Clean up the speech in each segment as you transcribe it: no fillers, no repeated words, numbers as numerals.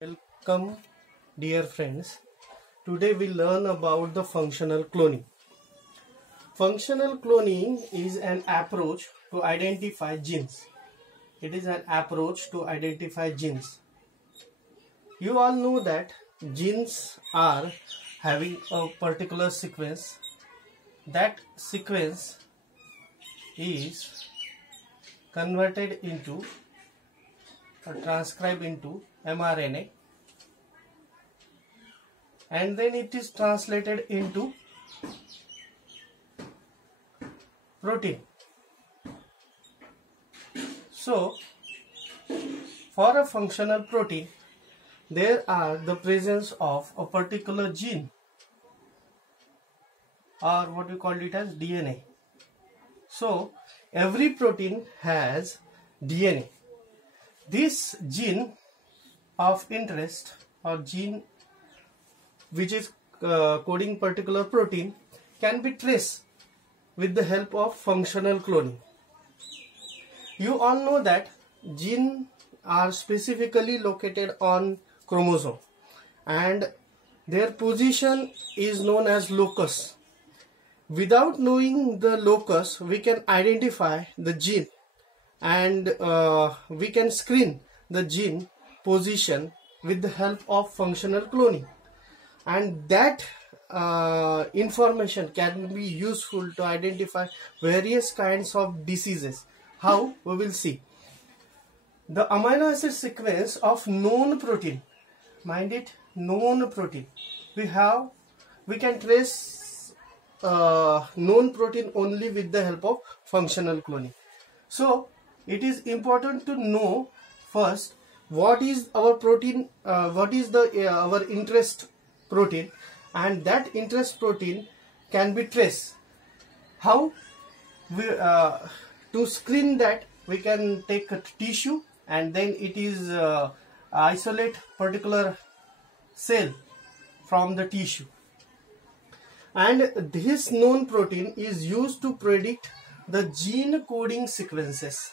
Welcome, dear friends. Today we learn about the functional cloning. Functional cloning is an approach to identify genes. It is an approach to identify genes. You all know that genes are having a particular sequence. That sequence is converted into or transcribed into mRNA, and then it is translated into protein. So for a functional protein, there are the presence of a particular gene, or what we call it as DNA. So every protein has DNA. This gene of interest or gene which is coding particular protein can be traced with the help of functional cloning. You all know that genes are specifically located on chromosome and their position is known as locus. Without knowing the locus, we can identify the gene and we can screen the gene position with the help of functional cloning, and that information can be useful to identify various kinds of diseases. How? We will see. The amino acid sequence of known protein, mind it, known protein, we can trace known protein only with the help of functional cloning. So it is important to know first what is our protein, what is the our interest protein, and that interest protein can be traced. How? We to screen that, we can take a tissue and then it is isolate particular cell from the tissue, and this known protein is used to predict the gene coding sequences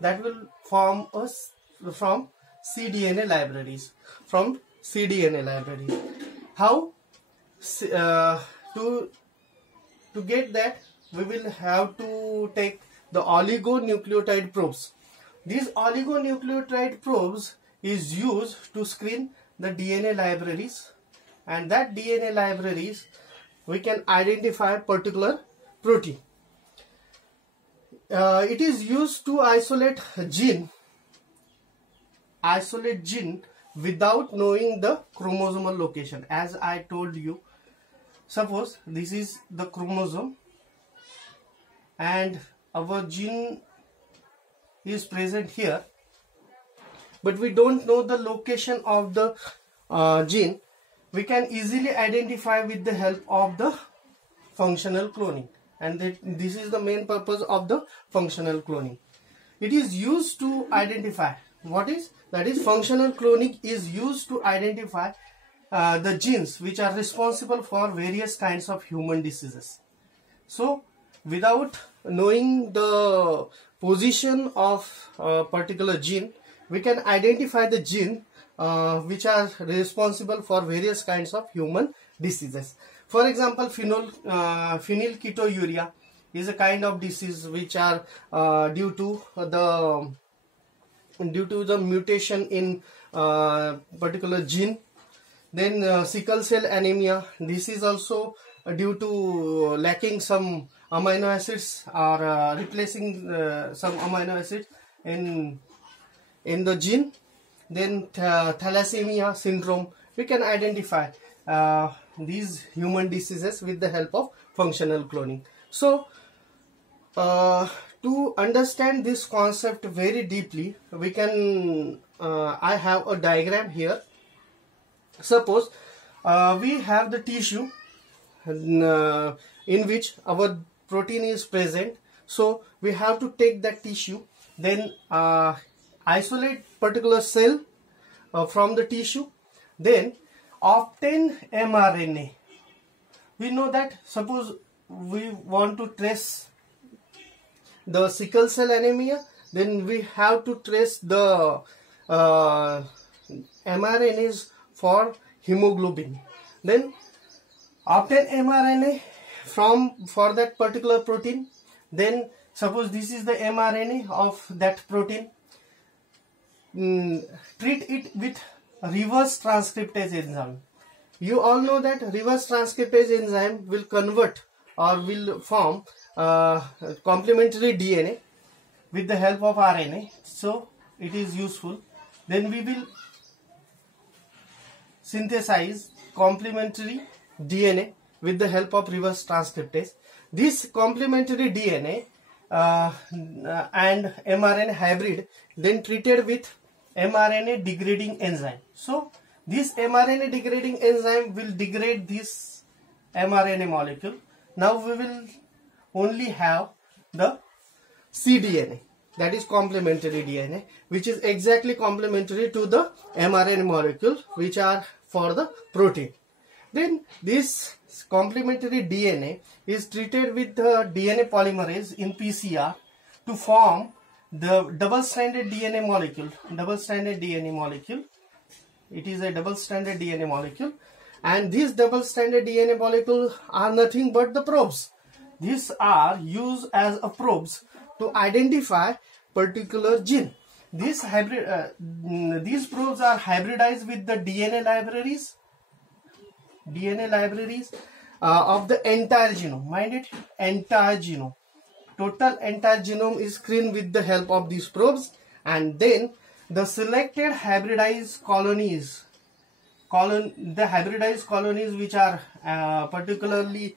that will form us from cDNA libraries. How? To get that, we will have to take the oligonucleotide probes. These oligonucleotide probes is used to screen the DNA libraries, and that DNA libraries we can identify particular protein. It is used to isolate gene without knowing the chromosomal location. As I told you, suppose this is the chromosome and our gene is present here, but we don't know the location of the gene. We can easily identify with the help of the functional cloning, and this is the main purpose of the functional cloning. It is used to identify that is functional cloning is used to identify the genes which are responsible for various kinds of human diseases. So without knowing the position of a particular gene, we can identify the gene which are responsible for various kinds of human diseases. For example, phenylketonuria is a kind of disease which are due to the mutation in particular gene. Then sickle cell anemia, this is also due to lacking some amino acids or replacing some amino acids in the gene. Then thalassemia syndrome, we can identify these human diseases with the help of functional cloning. So to understand this concept very deeply, we can I have a diagram here. Suppose we have the tissue in which our protein is present. So we have to take that tissue, then isolate particular cell from the tissue, then obtain mRNA. We know that suppose we want to trace the sickle cell anemia, then we have to trace the mRNAs for hemoglobin. Then obtain mRNA for that particular protein. Then suppose this is the mRNA of that protein. Treat it with reverse transcriptase enzyme. You all know that reverse transcriptase enzyme will convert or will form complementary DNA with the help of RNA. So it is useful. Then we will synthesize complementary DNA with the help of reverse transcriptase. This complementary DNA and mRNA hybrid then treated with mRNA degrading enzyme. So this mRNA degrading enzyme will degrade this mRNA molecule. Now we will only have the cDNA, that is complementary DNA, which is exactly complementary to the mRNA molecule which are for the protein. Then this complementary DNA is treated with the DNA polymerase in PCR to form the double-stranded DNA molecule. Double-stranded DNA molecule. It is a double-stranded DNA molecule, and these double-stranded DNA molecules are nothing but the probes. These are used as a probes to identify particular gene. These probes are hybridized with the DNA libraries of the entire genome. Mind it, entire genome. Total entire genome is screened with the help of these probes, and then the selected hybridized colonies, which are particularly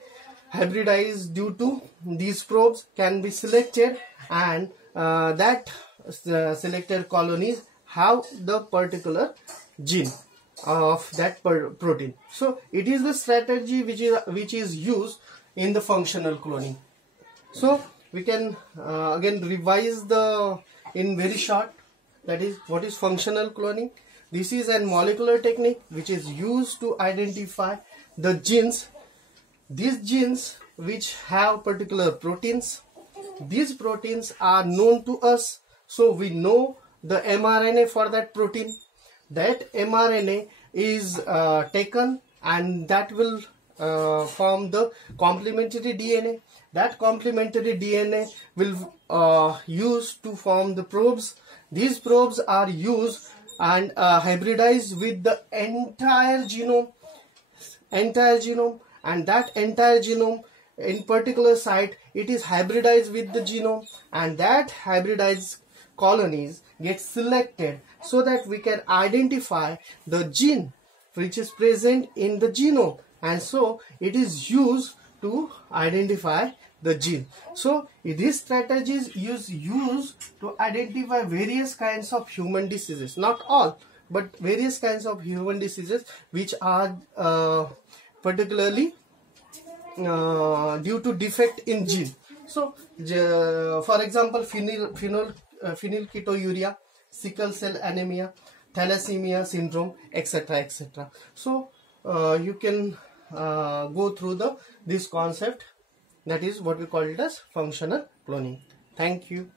hybridized due to these probes, can be selected, and that selected colonies have the particular gene of that protein. So it is the strategy which is used in the functional cloning. So we can again revise in very short, that is what is functional cloning. This is a molecular technique which is used to identify the genes. These genes which have particular proteins. These proteins are known to us, so we know the mRNA for that protein. That mRNA is taken, and that will form the complementary DNA. That complementary DNA will used to form the probes. These probes are used and hybridized with the entire genome, and that entire genome in particular site, it is hybridized with the genome, and that hybridized colonies get selected so that we can identify the gene which is present in the genome, and so it is used to identify the gene. So these strategies used to identify various kinds of human diseases, not all, but various kinds of human diseases which are particularly due to defect in gene. So for example, phenylketonuria, sickle cell anemia, thalassemia syndrome, etc., etc. So you can go through this concept, that is what we call it as functional cloning. Thank you.